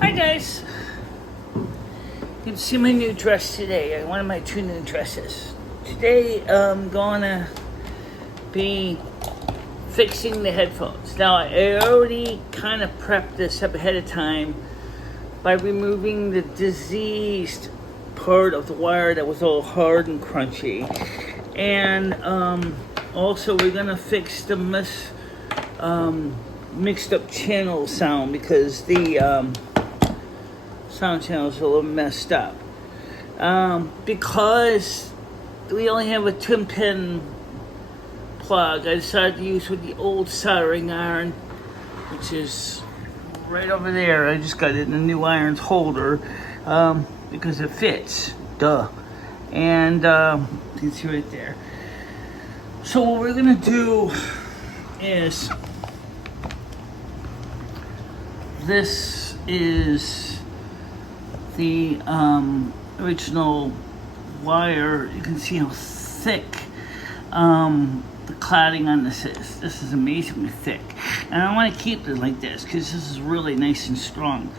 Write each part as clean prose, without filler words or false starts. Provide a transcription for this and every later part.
Hi guys! You can see my new dress today, one of my two new dresses. Today I'm gonna be fixing the headphones. Now I already kind of prepped this up ahead of time by removing the diseased part of the wire that was all hard and crunchy. And also we're gonna fix the mixed up channel sound because the sound channel is a little messed up. Because we only have a 10-pin plug, I decided to use with the old soldering iron, which is right over there. I just got it in a new irons holder because it fits. Duh. And you can see right there. So what we're gonna do is, this is the original wire. You can see how thick the cladding on this is. This is amazingly thick, and I want to keep it like this because this is really nice and strong.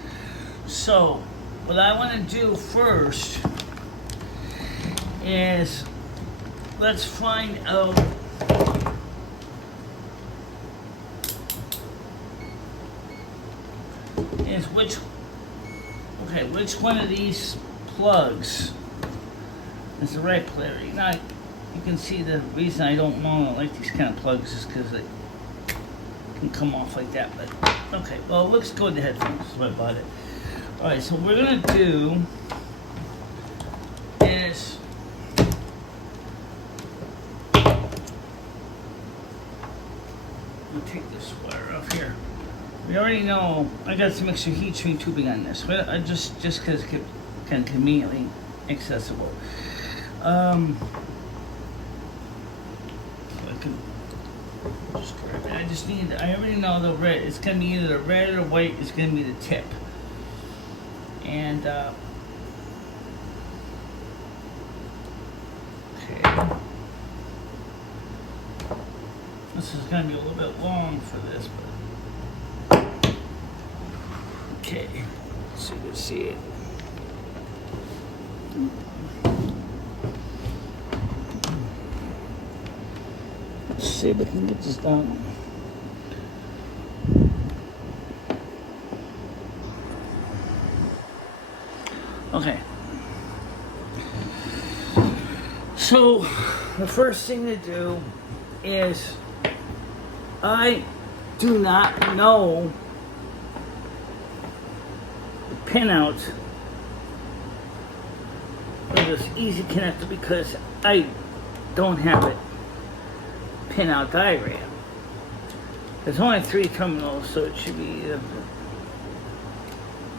So what I want to do first is, let's find out which one of these plugs is the right player. Now you can see the reason I don't like these kind of plugs is because they can come off like that. But okay, well, let's go with the headphones. That's why I bought it. All right, so what we're gonna do is we'll take this wire off here. We already know I got some extra heat shrink tubing on this. I just because it's conveniently accessible. So I can just grab it. I already know the red. It's gonna be either the red or white. It's gonna be the tip. And okay, this is gonna be a little bit long for this, but. Okay, so you can see it. Let's see if I can get this done. Okay. So, the first thing to do is, I do not know pinout for this easy connector because I don't have it pinout diagram. There's only 3 terminals, so it should be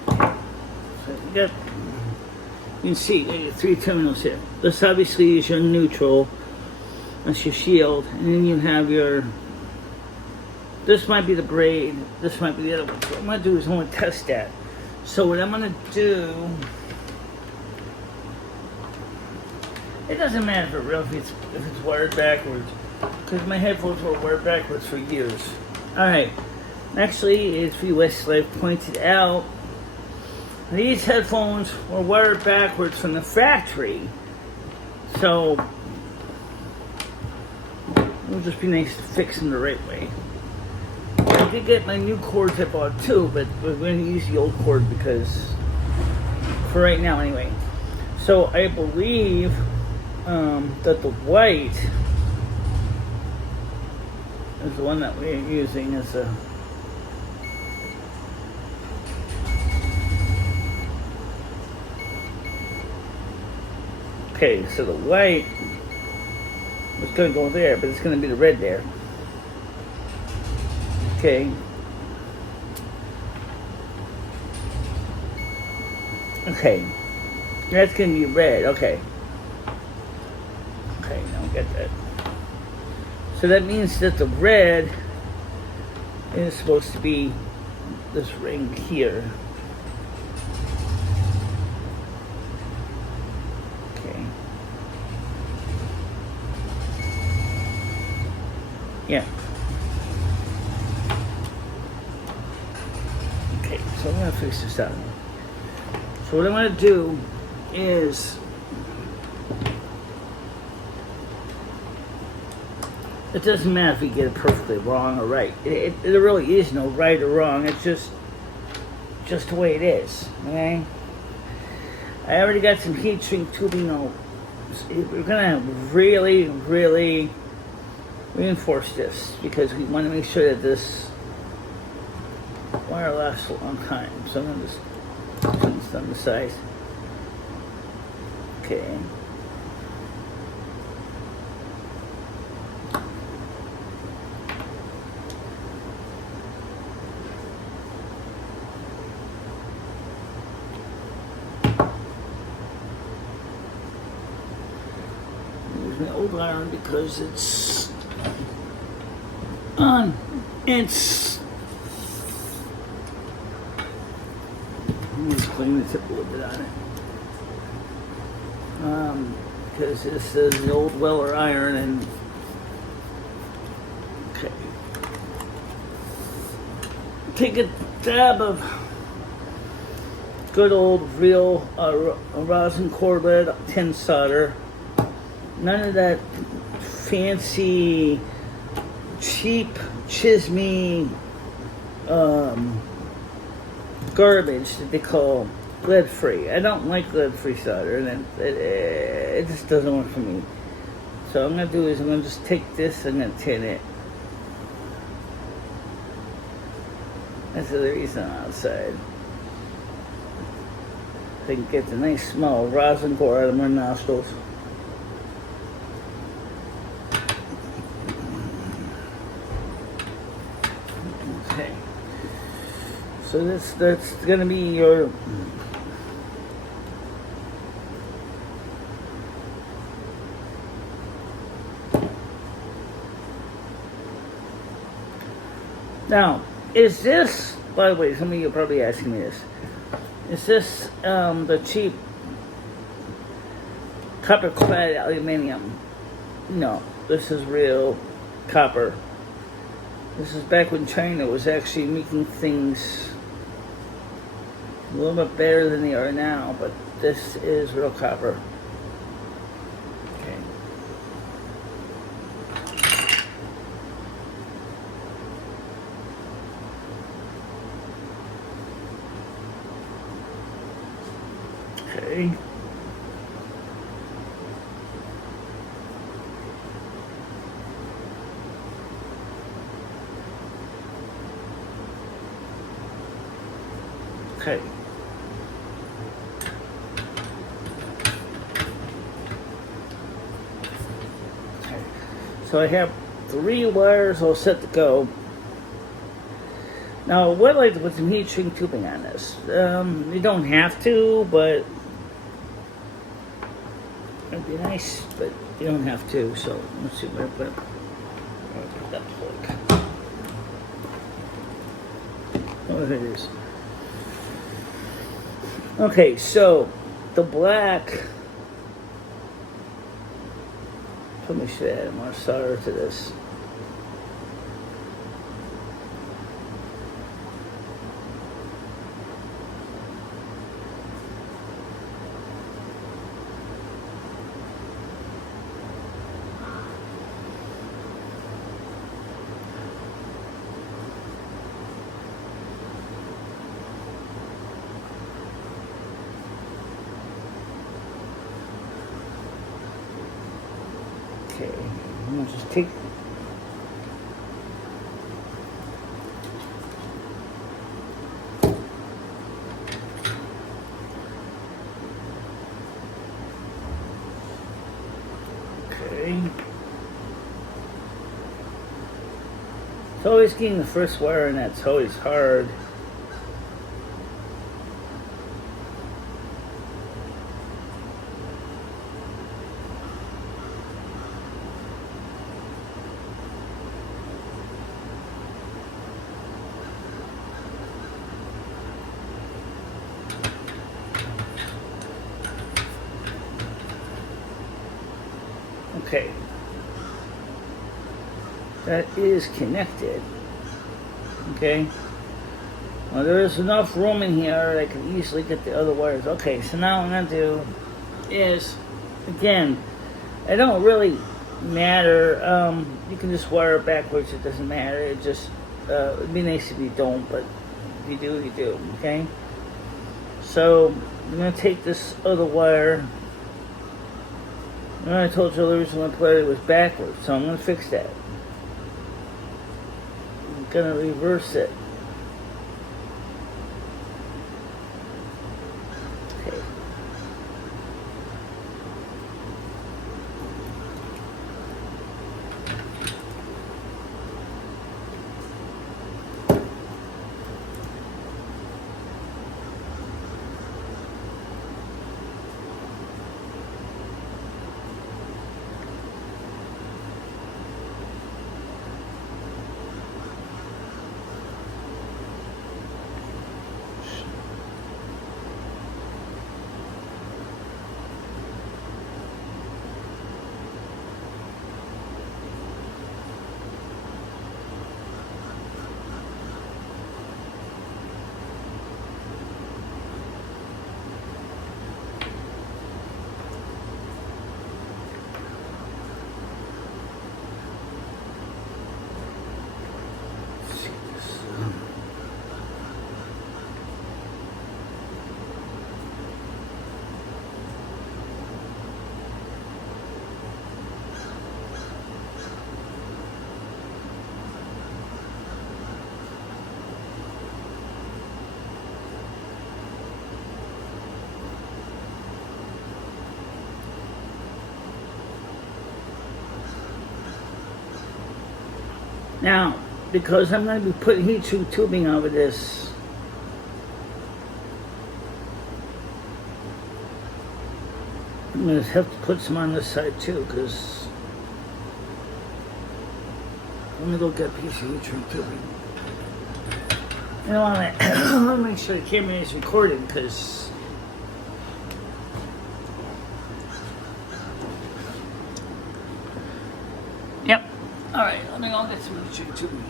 so you can see you got 3 terminals here. This obviously is your neutral, that's your shield, and then you have your, this might be the braid, this might be the other one. So what I'm gonna do is I'm gonna test that. So what I'm gonna do, it doesn't matter if it's wired backwards, because my headphones were wired backwards for years. Alright, actually, as I've pointed out, these headphones were wired backwards from the factory, so it would just be nice to fix them the right way. I did get my new cords I bought too, but we're going to use the old cord because, for right now anyway. So I believe that the white is the one that we're using as a okay, so the white was going to go there, but it's going to be the red there. Okay. Okay. That's gonna be red. Okay. Okay, now we get that. So that means that the red is supposed to be this ring here. Okay. Yeah. So I'm gonna fix this out. So what I'm gonna do is it doesn't matter if you get it perfectly wrong or right. There really is no right or wrong. It's just the way it is. Okay. I already got some heat shrink tubing out. We're gonna really, really reinforce this because we want to make sure that this wire lasts a long time. So I'm gonna just put this on the side. Okay. My old iron because it's on. It's. Let me just clean the tip a little bit on it. Because this is the old Weller iron and. Okay. Take a dab of good old real rosin core lead tin solder. None of that fancy, cheap, chisme garbage that they call lead-free. I don't like lead-free solder, and it just doesn't work for me. So what I'm going to do is I'm going to just take this and I'm going to tin it. That's the reason outside. I can get the nice smell of rosin core out of my nostrils. So that's gonna be your now. Is this, by the way, some of you are probably asking me this. Is this the cheap copper clad aluminum? No, this is real copper. This is back when China was actually making things a little bit better than they are now, but this is real copper. Okay. Okay. Okay. So I have 3 wires all set to go. Now, what I like to put some heat shrink tubing on this. You don't have to, but it'd be nice, but you don't have to. So let's see where I put that plug. Oh, there it is. Okay, so the black. Probably should add more solder to this. Okay, I'm gonna just take. Okay. It's always getting the first wire, and that's always hard. Okay, that is connected. Okay, Well, there is enough room in here that I can easily get the other wires. Okay, so now what I'm going to do is, again, it don't really matter. You can just wire it backwards. It doesn't matter. It just, it'd be nice if you don't, but if you do, you do, okay? So, I'm going to take this other wire. And I told you the reason why I put it was backwards, so I'm going to fix that. I'm going to reverse it. Okay. Now, because I'm going to be putting heat shrink tubing over this, I'm going to have to put some on this side too, because let me go get a piece of heat shrink tubing. You know, I want to make sure the camera is recording, because yep. Alright, let me go get some heat shrink tubing.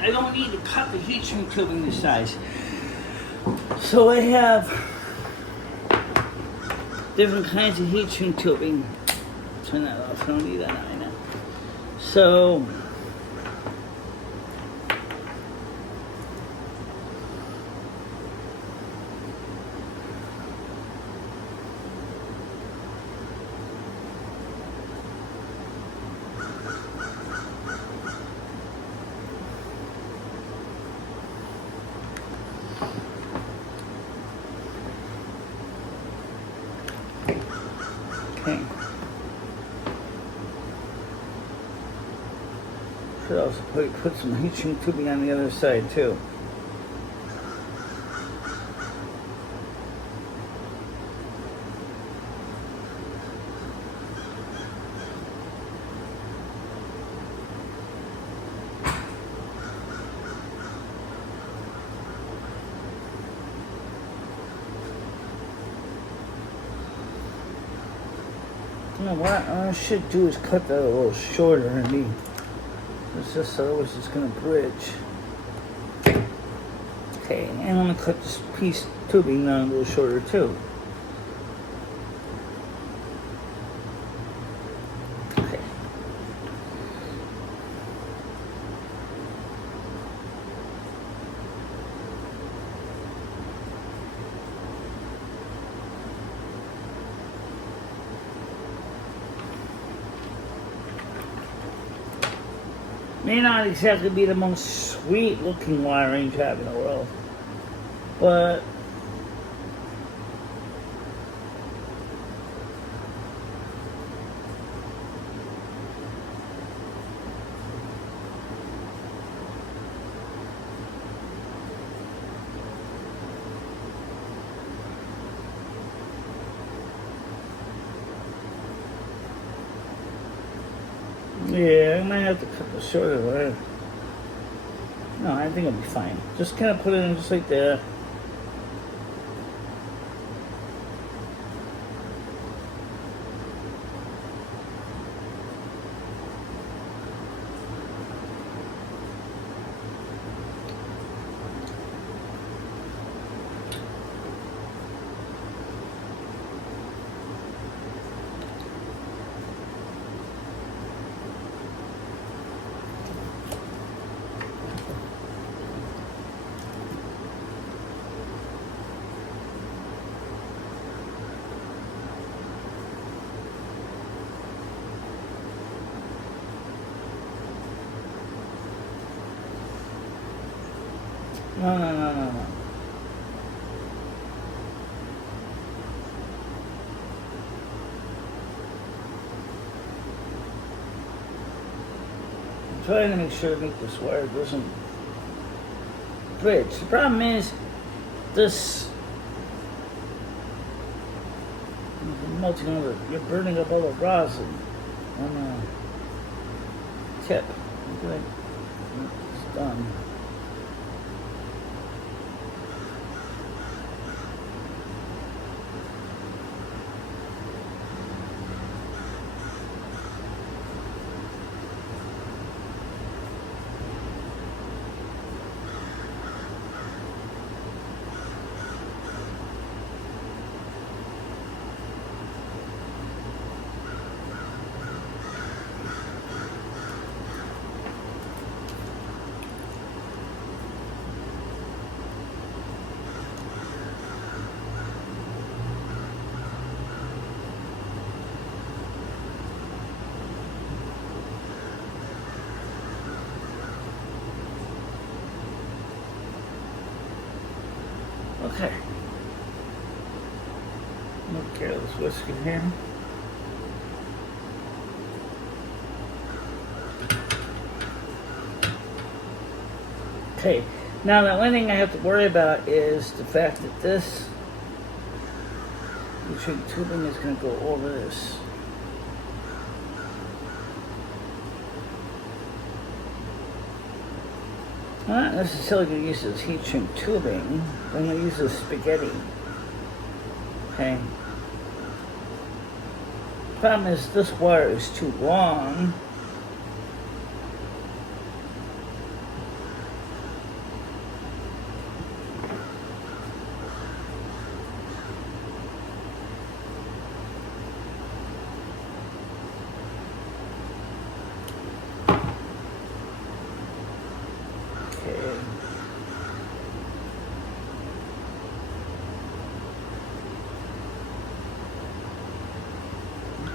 I don't need to cut the heat shrink tubing this size. So I have different kinds of heat shrink tubing. Turn that off, I don't need that right now. So okay. Should also put some heat shrink tubing on the other side too. You know what I should do is cut that a little shorter and be, it's just otherwise it's gonna bridge. Okay, and I'm gonna cut this piece tubing down a little shorter too. Okay. May not exactly be the most sweet looking wiring job in the world, but Yeah, I might have to cut this shorter. Whatever. No, I think it'll be fine. Just kind of put it in just like that. No. I'm trying to make sure that this wire doesn't bridge. The problem is this melting over. You're burning up all the rosin on the tip. Okay, it's done. Okay. No careless whiskey here. Okay. Now the only thing I have to worry about is the fact that this tubing is going to go over this. I'm not necessarily going to use this heat shrink tubing. I'm going to use this spaghetti. Okay. Problem is this wire is too long.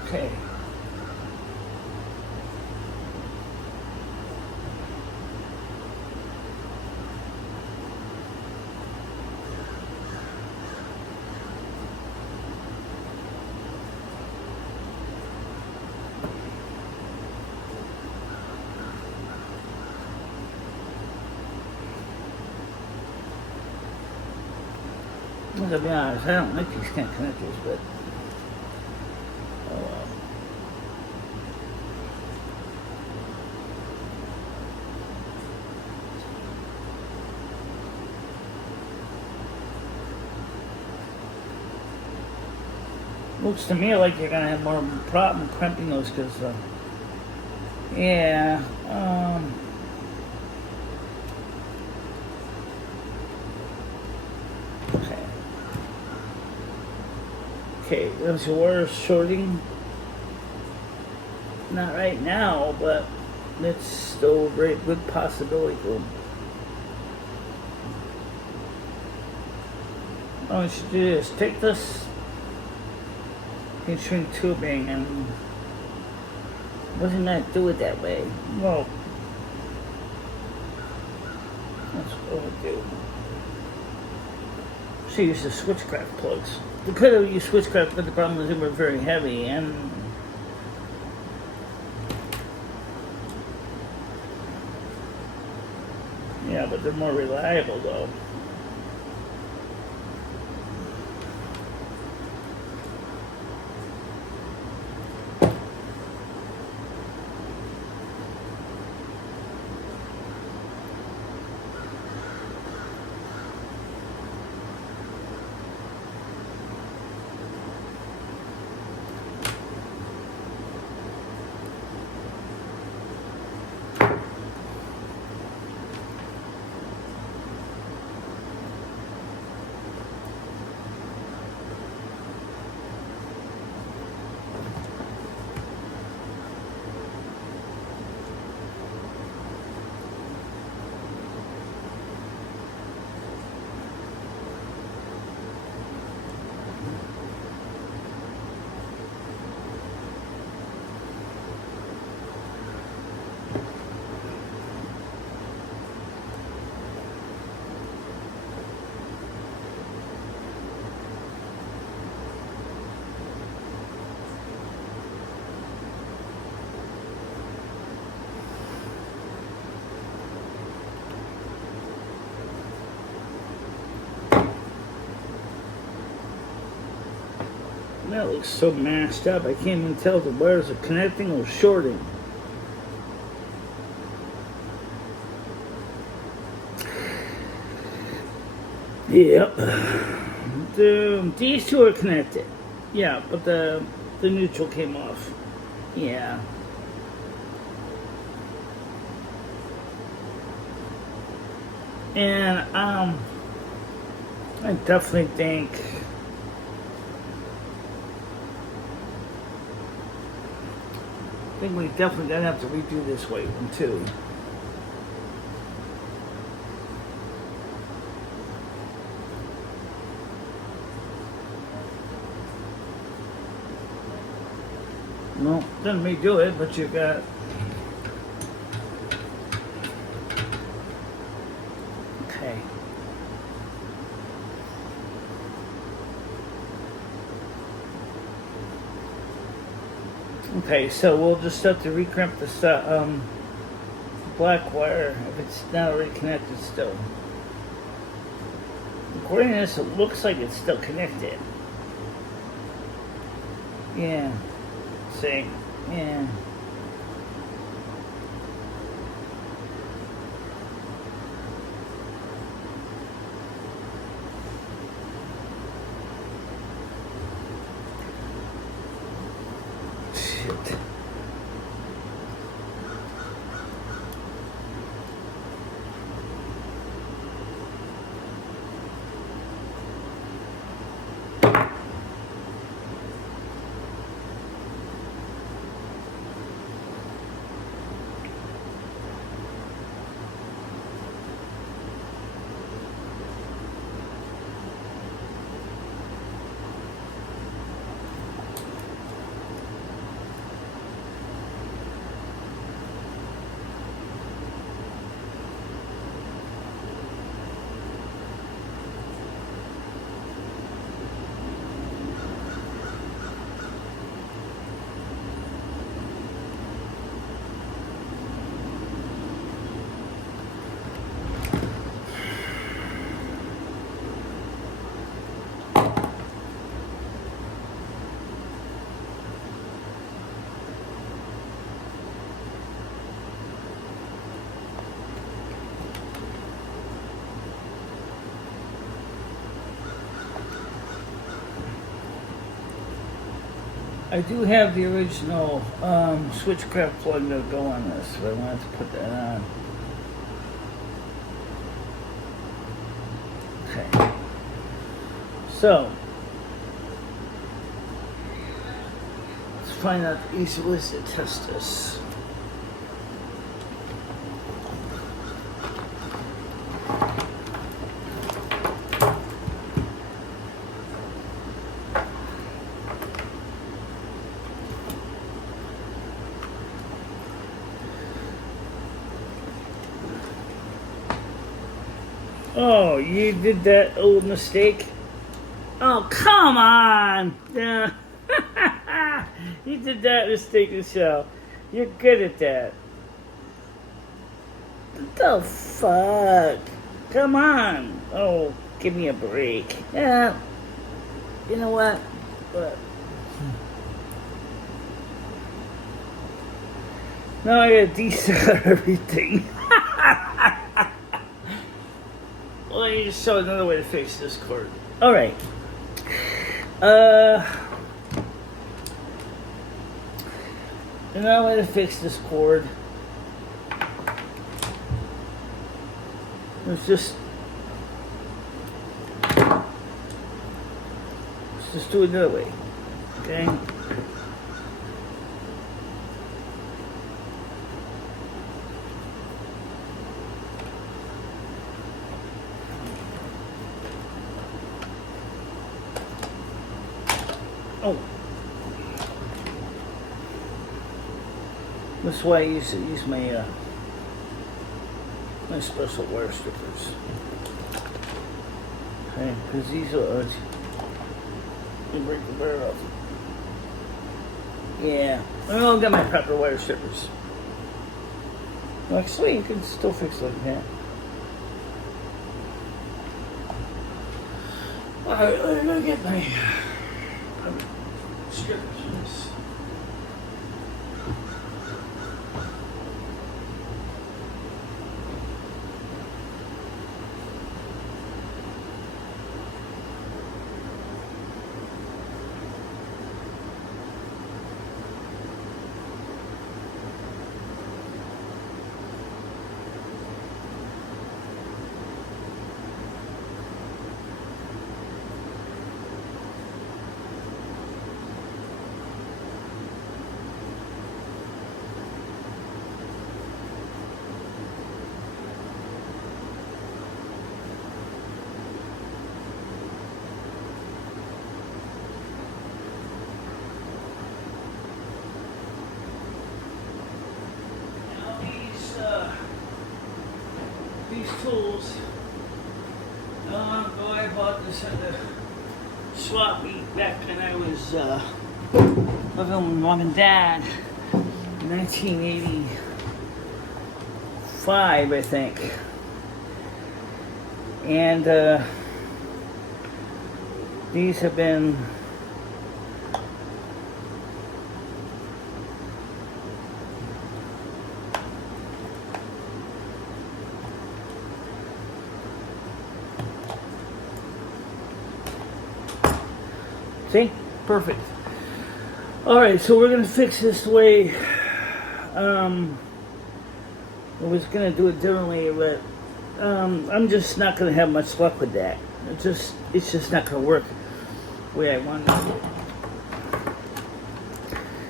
Okay. I'm gonna be honest, I don't like these kind of connectors, but oh well. Looks to me like you're gonna have more problem crimping those because, yeah, okay, there's your wire shorting. Not right now, but it's still a very good possibility. What you should do is take this heat shrink tubing and wasn't that do it that way? Well, that's what we'll do. She used the switchcraft plugs. We could have used switchcraft, but the problem is they were very heavy and yeah, but they're more reliable though. That looks so mashed up. I can't even tell if the wires are connecting or shorting. Yep. These two are connected. Yeah, but the neutral came off. Yeah. And I definitely think we definitely gonna have to redo this weight one too. Well, doesn't redo it, but you got okay. Okay, so we'll just have to recrimp this black wire if it's not already connected still. According to this, it looks like it's still connected. Yeah. See? Yeah. Shit. I do have the original switchcraft plug to go on this, but I wanted to put that on. Okay. So, let's find out the easiest ways to test this. Oh, you did that old mistake? Oh, come on! Yeah. You did that mistake, Michelle. You're good at that. What the fuck? Come on! Oh, give me a break. Yeah. You know what? Now I gotta desolder everything. Well, let me just show another way to fix this cord. Alright. Another way to fix this cord. Let's just do it another way. Okay? Oh. That's why I use my my special wire strippers. Okay, because these are you break the wire off. Yeah, I don't got my proper wire strippers. Actually, you can still fix it like that. Alright, I'm gonna get my strippers for this. These tools, I bought this at the swap meet back when I was living with mom and dad in 1985, I think. And these have been see? Perfect. Alright, so we're going to fix this the way I was going to do it differently, but I'm just not going to have much luck with that. It's just not going to work the way I want it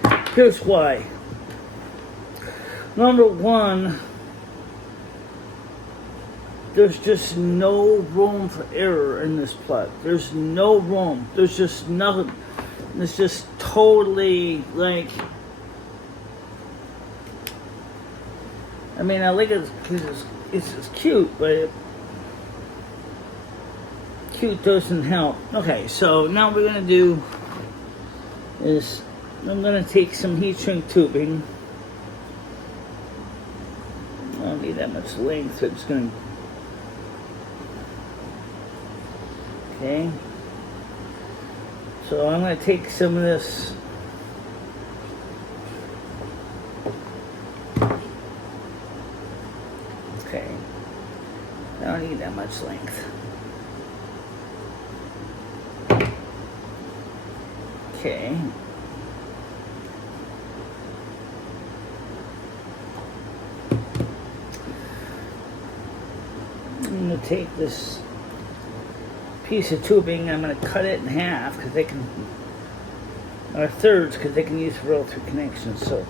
to. Here's why. Number one, there's just no room for error in this plug. There's no room. There's just nothing. It's just totally like, I mean, I like it because it's cute, but cute doesn't help. Okay, so now what we're going to do is I'm going to take some heat shrink tubing. I don't need that much length. It's going to okay, so I'm going to take some of this okay, I don't need that much length. Okay, I'm going to take this piece of tubing, I'm going to cut it in half because they can, or thirds because they can use roll through connections. So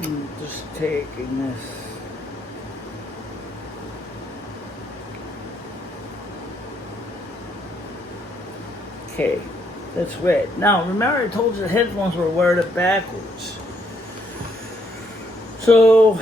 I'm just taking this. Okay, that's red. Now, remember I told you the headphones were wired up backwards. So,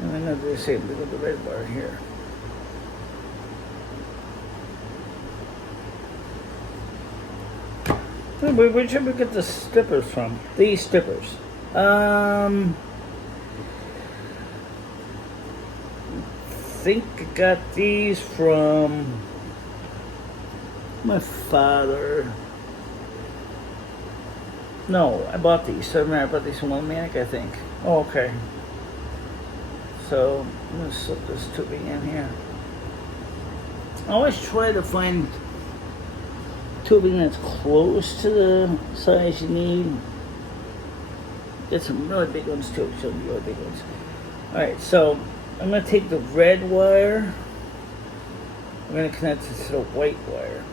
I'm going to do the same thing with the red bar here. Where should we get the strippers from? These strippers. Think I got these from my father. No, I bought these. I remember I bought these from Manic, I think. Oh, okay. So I'm gonna slip this tubing in here. I always try to find tubing that's close to the size you need. Get some really big ones too. Show me really big ones. All right, so I'm gonna take the red wire We're going to connect this to the white wire.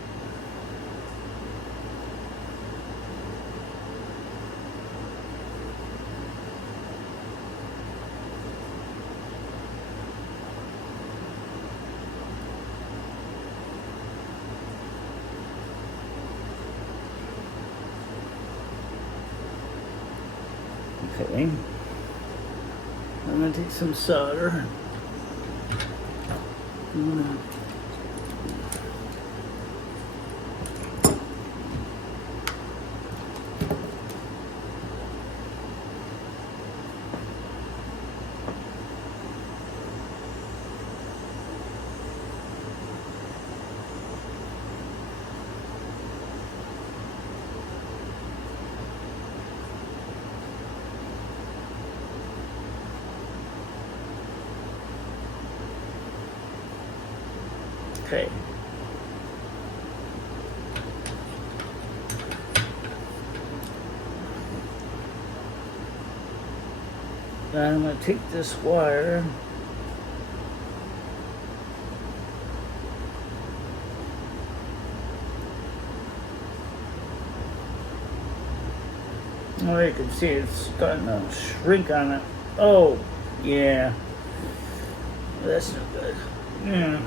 Okay. I'm going to take some solder. Okay. Now I'm going to take this wire. Oh, you can see it's starting to shrink on it. Oh, yeah. That's no good. Yeah.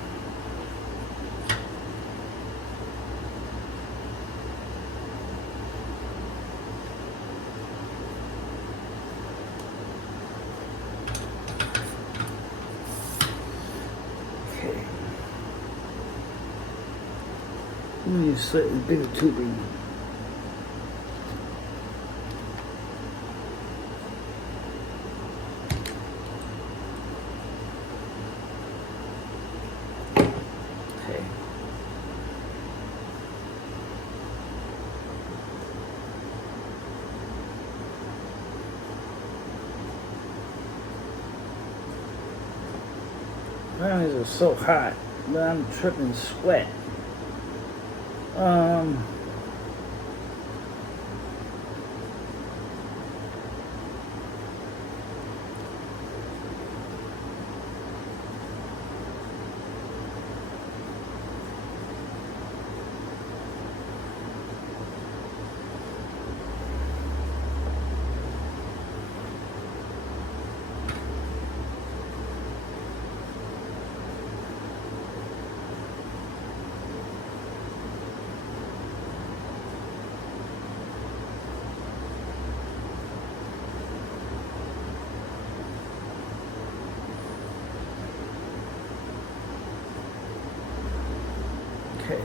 Okay. I'm going to use slightly bigger tubing. Okay. Man, these are so hot that I'm tripping sweat. Okay.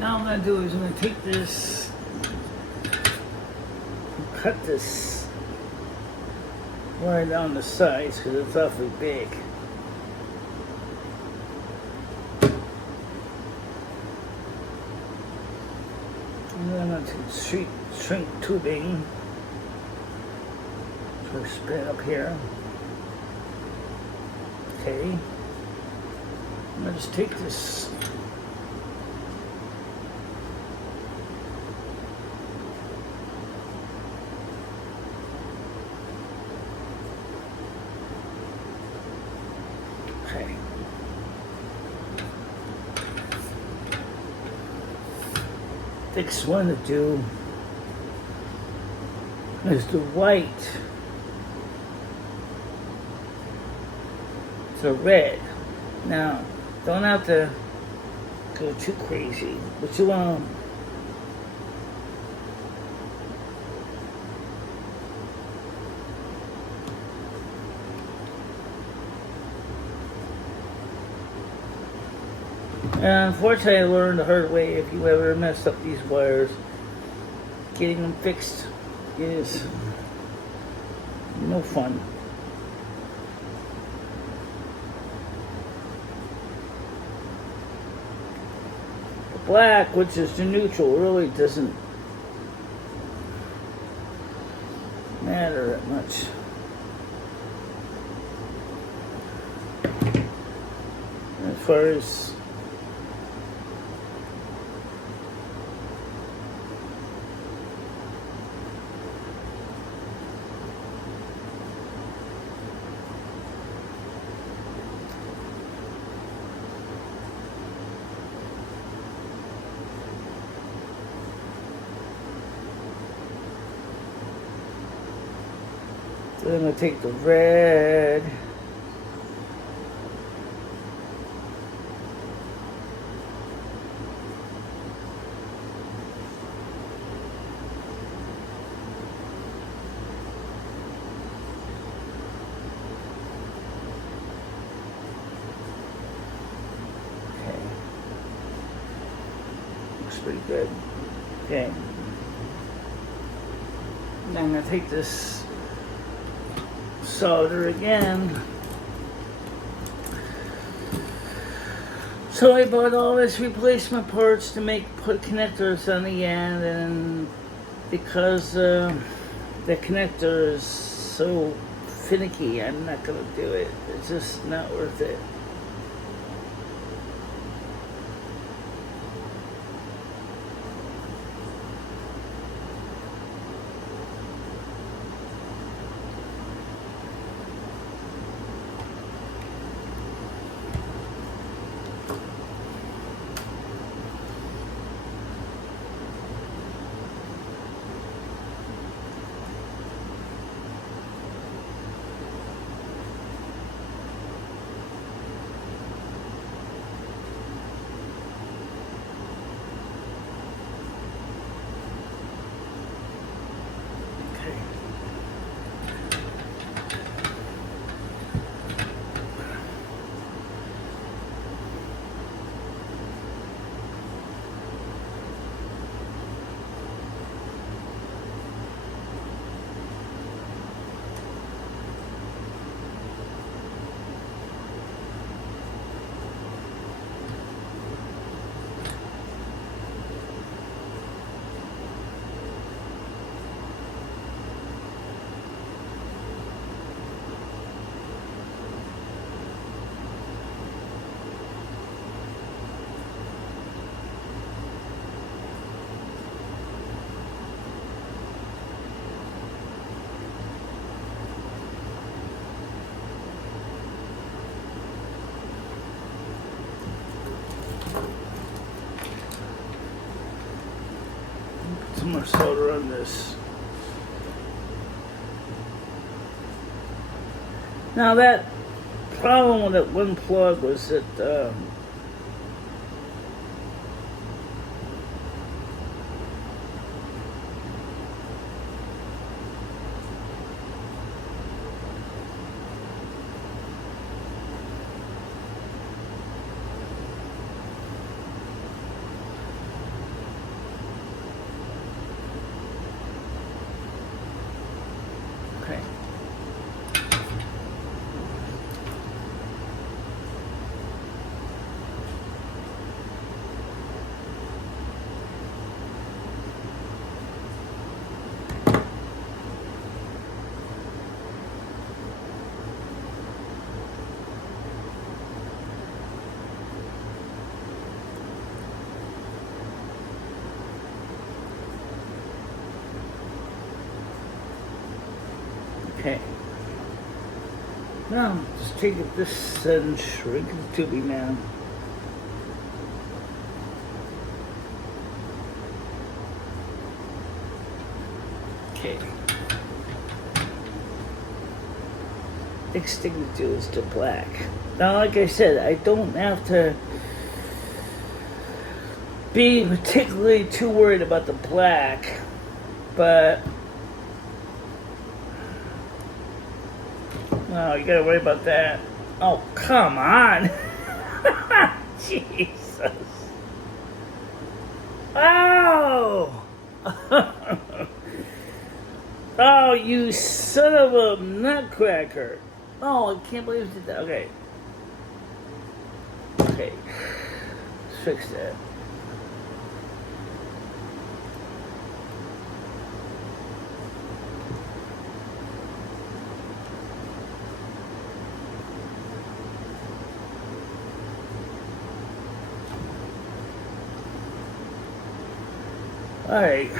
Now what I'm going to do is I'm going to take this and cut this wire down the sides because it's awfully big. And then I'm going to take shrink tubing. So spin up here. Okay. I'm going to just take this. Okay. Next one to do is the white to red. Now, don't have to go too crazy, but you want and unfortunately I learned the hard way, if you ever mess up these wires, getting them fixed is no fun. The black, which is the neutral, really doesn't matter that much. As far as Then I'm going to take the red. Okay. Looks pretty good. Okay. Now I'm going to take this solder again. So I bought all this replacement parts to put connectors on the end, and because the connector is so finicky, I'm not gonna do it. It's just not worth it. Some more solder on this. Now that problem with that one plug was that okay. Okay. Now, just take this and shrink it to me now. Okay. Next thing to do is to black. Now, like I said, I don't have to be particularly too worried about the black, but oh, you gotta worry about that. Oh, come on. Jesus. Oh. Oh, you son of a nutcracker. Oh, I can't believe you did that. Okay. Okay. Let's fix that. All right.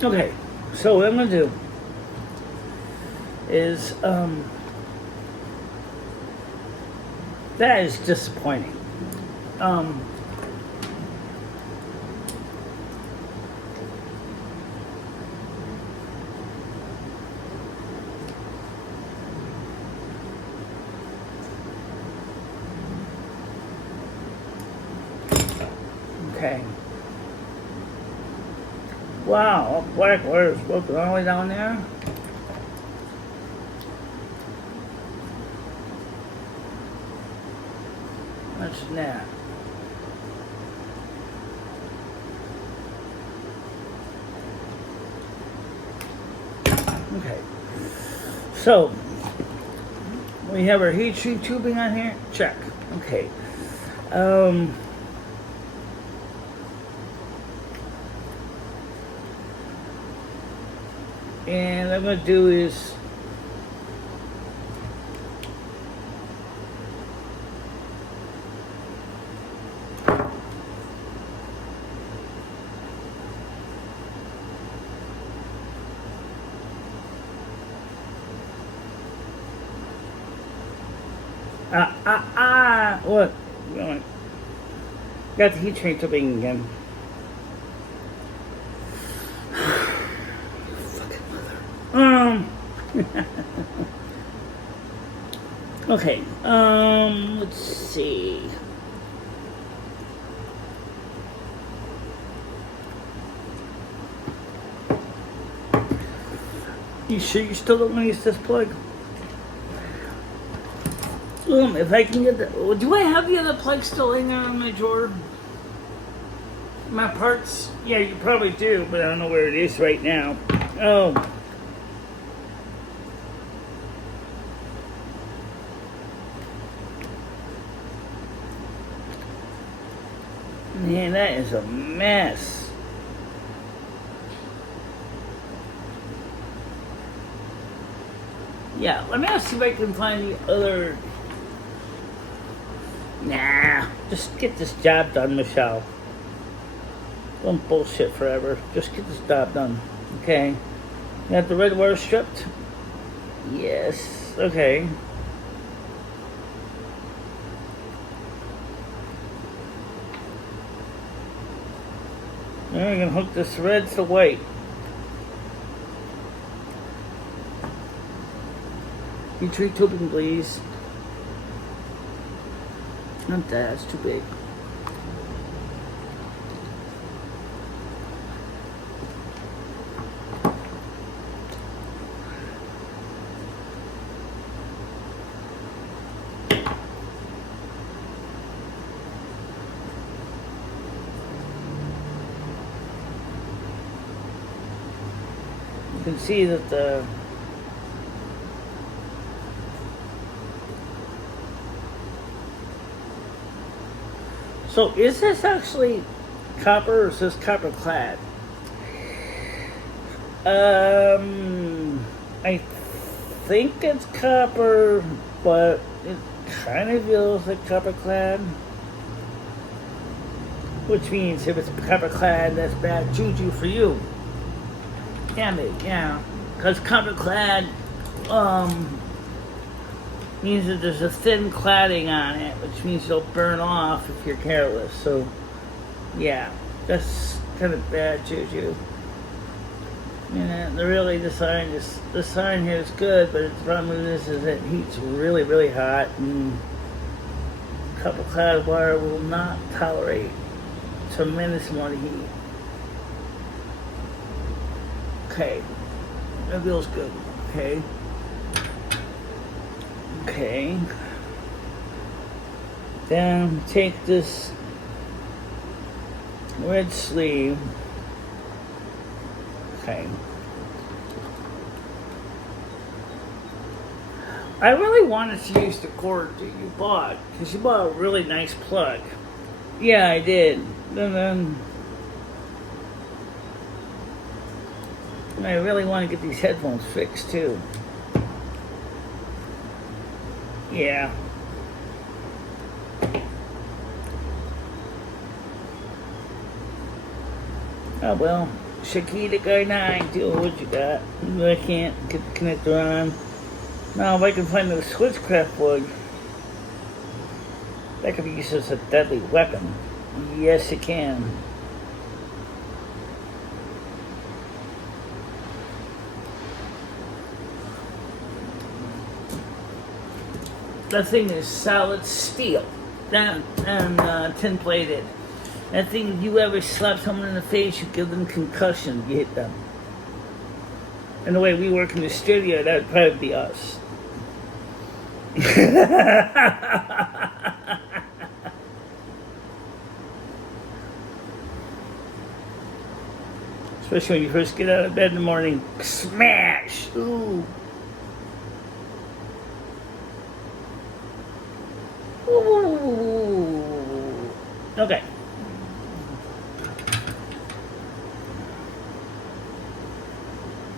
Okay, so what I'm gonna do is that is disappointing. Um, okay. Wow, black water's broken all the way down there. What's that? Okay. So we have our heat shrink tubing on here. Check. Okay. And what I'm gonna do is what? Got the heat shrink tubing again. Fucking mother. Okay. Let's see. You sure you still don't want to use this plug? If I can get the... Do I have the other plug still in there in my drawer? My parts? Yeah, you probably do, but I don't know where it is right now. Oh. Man, that is a mess. Yeah, let me see if I can find the other... Nah, just get this job done, Michelle. Don't bullshit forever. Just get this job done, okay? You got the red wire stripped? Yes, okay. Now we're gonna hook this red to white. You treat tubing, please. Not that, it's too big. You can see that the So is this actually copper or is this copper clad? I think it's copper, but it kind of feels like copper clad. Which means if it's copper clad, that's bad juju for you. Damn it, yeah. Because copper clad, means that there's a thin cladding on it, which means it'll burn off if you're careless. So, yeah, that's kind of bad juju. And really, the sign here is good, but the problem with this is it heats really, really hot, and copper clad wire will not tolerate tremendous amount of heat. Okay, that feels good. Okay. Okay. Then take this red sleeve. Okay. I really wanted to use the cord that you bought because you bought a really nice plug. Yeah, I did. And then I really want to get these headphones fixed too. Yeah. Oh well. Shakita guy 9, deal what you got. I can't get the connector on. Now if I can find the switchcraft plug, that could be used as a deadly weapon. Yes, it can. That thing is solid steel, and tin plated. That thing, you ever slap someone in the face, you give them concussion, you hit them. And the way we work in the studio, that would probably be us. Especially when you first get out of bed in the morning. Smash! Ooh. Ooh. Okay.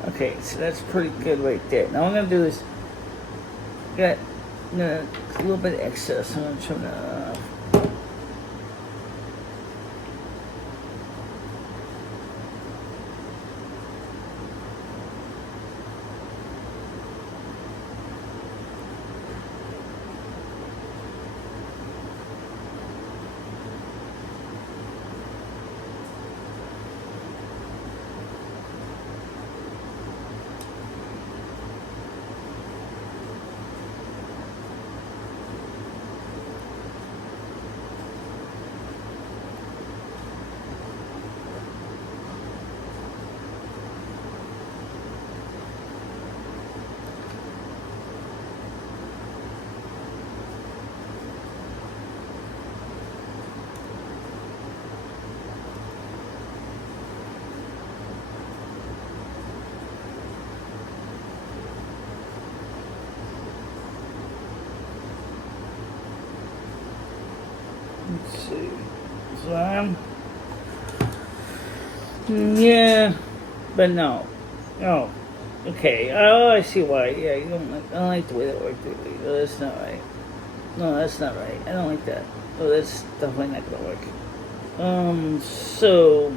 Okay, so that's pretty good right there. Now what I'm gonna do is got a little bit of excess. I'm gonna trim that off. Let's see. So yeah, but no. Oh, okay. Oh, I see why. Yeah, you don't like. I don't like the way that worked. Oh, that's not right. No, that's not right. I don't like that. Oh, that's definitely not gonna work. So.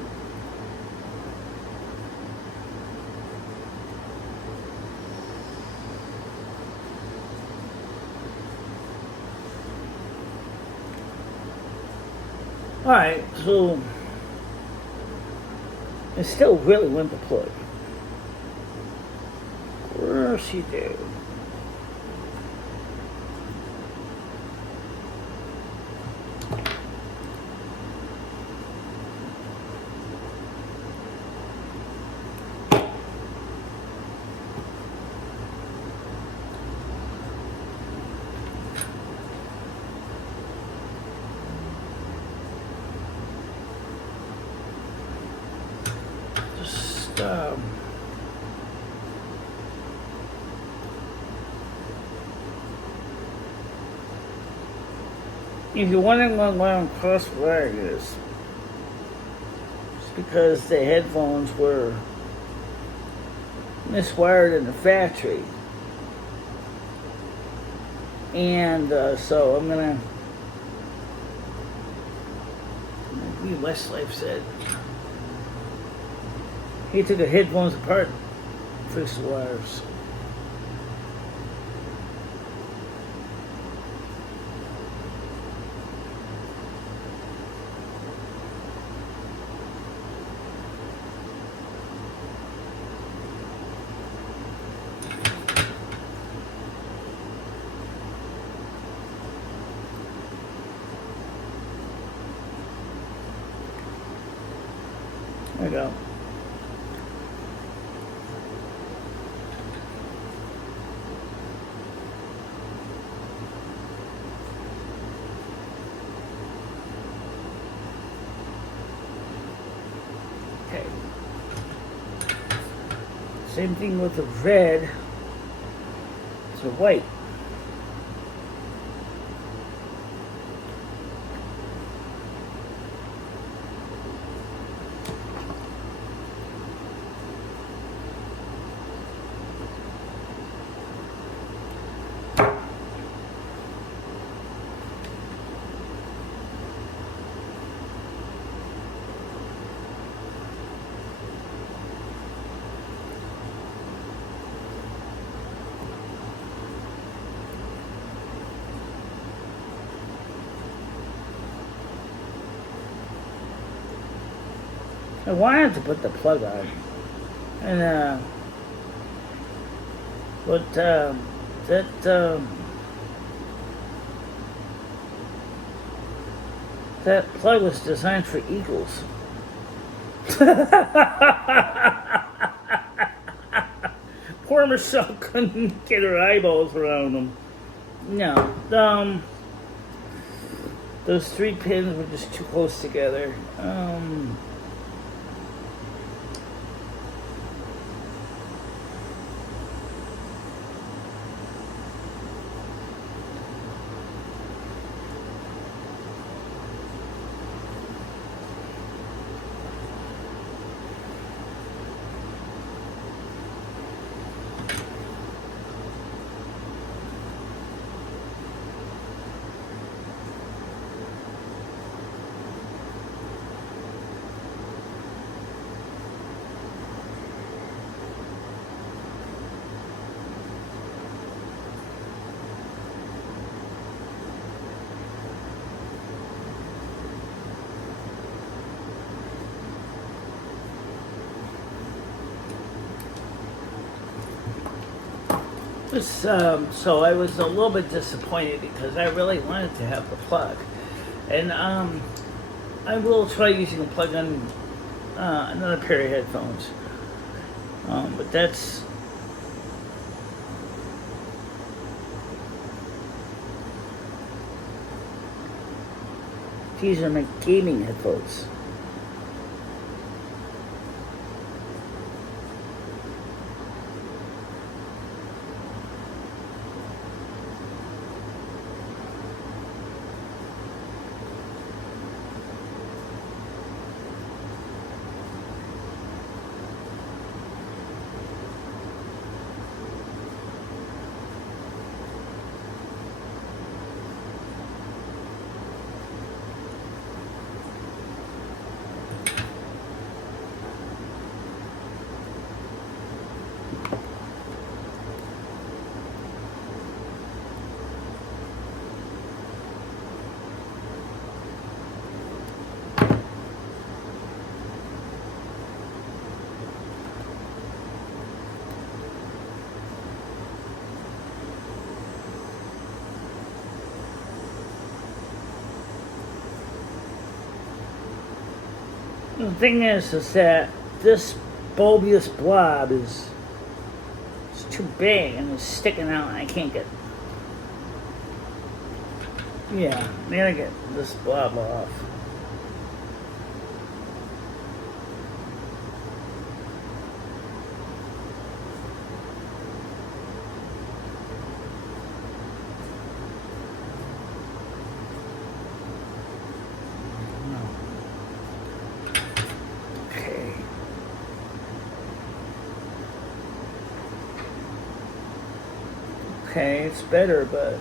Alright, so I still really want the plug. Of course you do. Just if you're wondering why I'm cross-wired is, it's because the headphones were miswired in the factory. And so I'm gonna, like Westlife said, he took the headphones apart, fixed the wires. There we go. Okay. Same thing with the red. It's a white. I wanted to put the plug on, and but that plug was designed for eagles. Poor Michelle couldn't get her eyeballs around them. No, those 3 pins were just too close together. So I was a little bit disappointed because I really wanted to have the plug, and I will try using the plug on another pair of headphones, but these are my gaming headphones. The thing is that this bulbous blob is too big and it's sticking out and I can't get. Yeah, I gotta get this blob off. Okay, it's better, but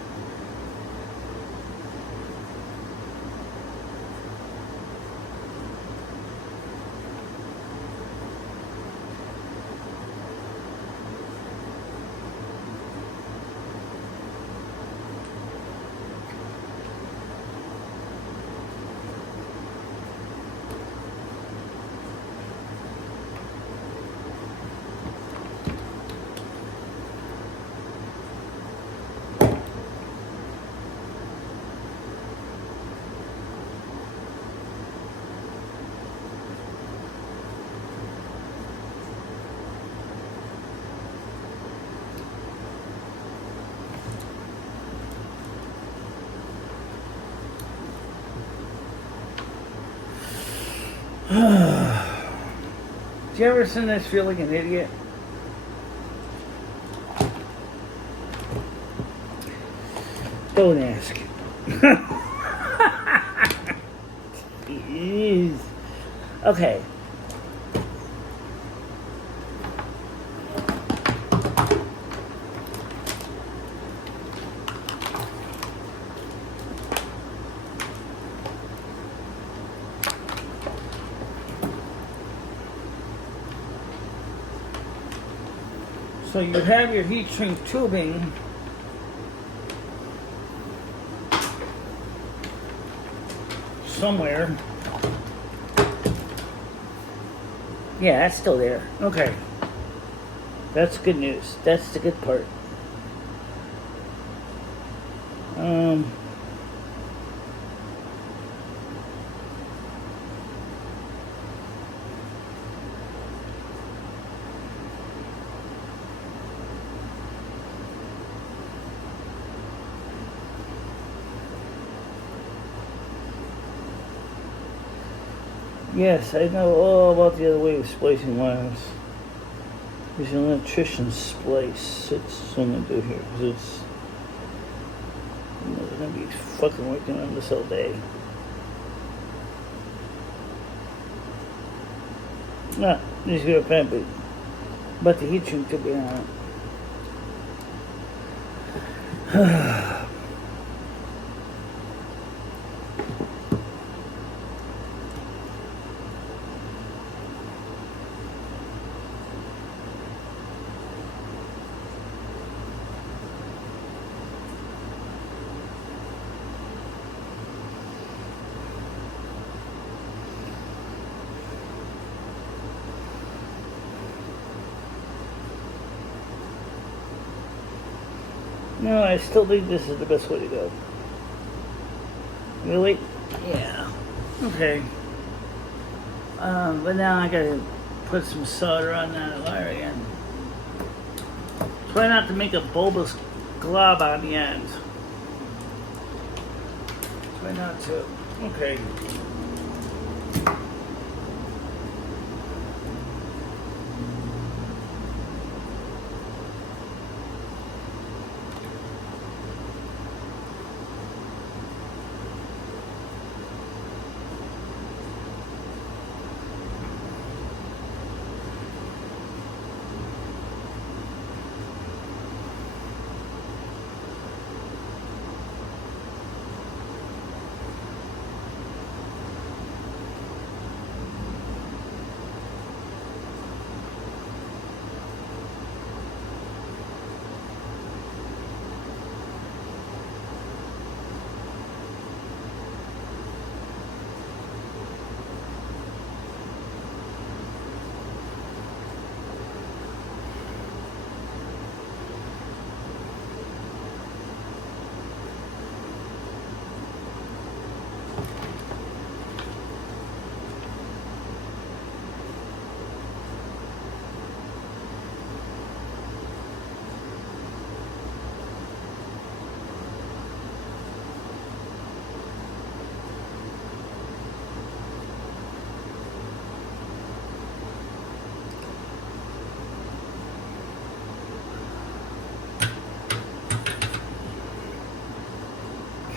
do you ever sometimes feel like an idiot? Don't ask. Jeez. Okay. So you have your heat shrink tubing somewhere. Yeah, that's still there. Okay. That's good news. That's the good part. Yes, I know all about the other way of splicing wires. There's an electrician splice. It's what I'm gonna do here because it's. They're gonna be fucking working on this all day. No, just gonna pen, but the heat shrink could be on it. No, I still think this is the best way to go. Really? Yeah. Okay. But now I gotta put some solder on that wire again. Try not to make a bulbous glob on the end. Try not to. Okay.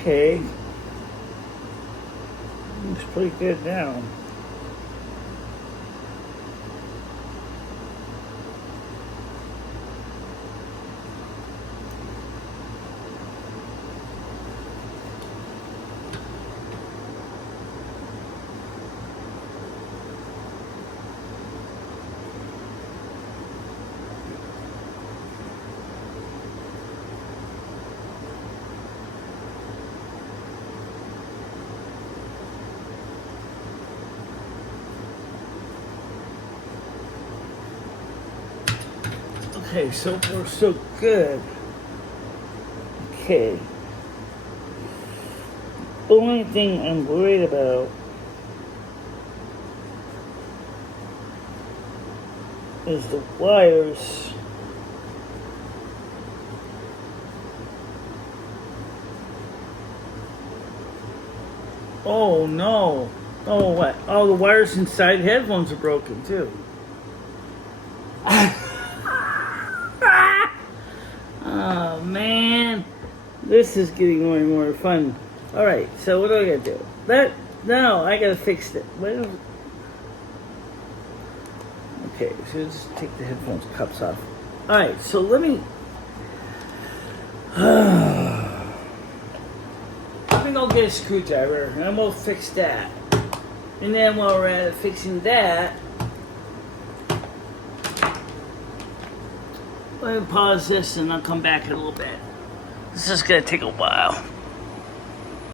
Okay. Looks pretty good now. Okay, so far so good. Okay. Only thing I'm worried about is the wires. Oh no. Oh what? Oh, the wires inside headphones are broken too. Oh man, this is getting more and more fun. All right, so what do I gotta do? No, I gotta fix it. Okay, so let's take the headphones cups off. All right, so let me go get a screwdriver and we'll fix that. And then while we're at it fixing that, let me pause this and I'll come back in a little bit. This is gonna take a while.